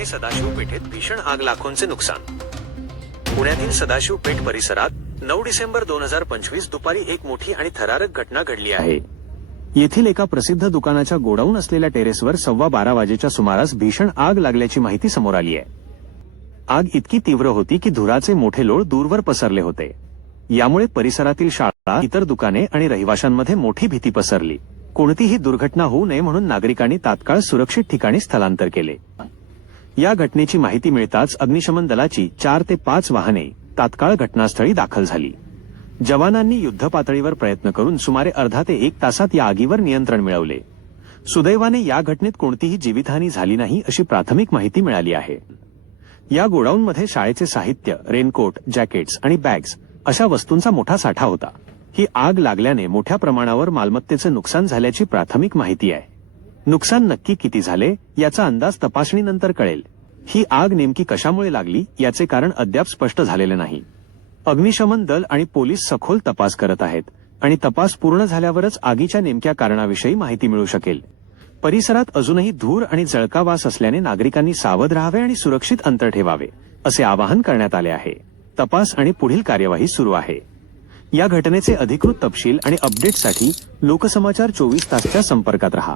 पुणे सदाशिव पेठेत भीषण आग, लाखोंचे नुकसान। पुण्यातील सदाशिव पेठ परिसरात 9 डिसेंबर 2025 दुपारी एक मोठी आणि थरारक घटना घडली आहे। येथील एका प्रसिद्ध दुकानाच्या गोडाऊन असलेल्या टेरेसवर 12:15 वाजेच्या सुमारास भीषण आग लागल्याची माहिती समोर आली आहे। आग इतकी तीव्र होती की धुराचे मोठे लोळ दूरवर पसरले होते। यामुळे परिसरातील शाळा, इतर दुकाने आणि रहिवाशांमध्ये मोठी भीती पसरली। कोणतीही दुर्घटना होऊ नये म्हणून नागरिकांनी तात्काळ सुरक्षित ठिकाणी स्थलांतर केले। या घटनेची माहिती मिळताच अग्निशमन दलाची 4 ते 5 वाहने तात्काळ घटनास्थळी दाखल झाली। जवानांनी युद्धपातळीवर प्रयत्न करून सुमारे अर्धा ते 1 तासात या आगीवर नियंत्रण मिळवले। सुदैवाने या घटनेत कोणतीही जीवितहानी झाली नाही अशी प्राथमिक माहिती मिळाली आहे। या गोडाऊनमध्ये शाळेचे साहित्य, रेनकोट, जॅकेट्स आणि बॅग्स अशा वस्तूंचा मोठा साठा होता। ही आग लागल्याने मोठ्या प्रमाणावर मालमत्तेचे नुकसान झाल्याची प्राथमिक माहिती आहे। नुकसान नक्की किती झाले याचा अंदाज तपासणीनंतर कळेल। ही आग नेमकी कशामुळे लागली याचे कारण अद्याप स्पष्ट झालेले नाही। अग्निशमन दल आणि पोलीस सखोल तपास करत आहेत आणि तपास पूर्ण झाल्यावरच आगीच्या नेमक्या कारणाविषयी माहिती मिळू शकेल। परिसरात अजूनही धूर आणि जळका वास असल्याने नागरिकांनी सावध राहावे आणि सुरक्षित अंतर ठेवावे असे आवाहन करण्यात आले आहे। तपास आणि पुढील कार्यवाही सुरू आहे। या घटनेचे अधिकृत तपशील आणि अपडेट्ससाठी लोकसमाचार 24 तासच्या संपर्कात रहा।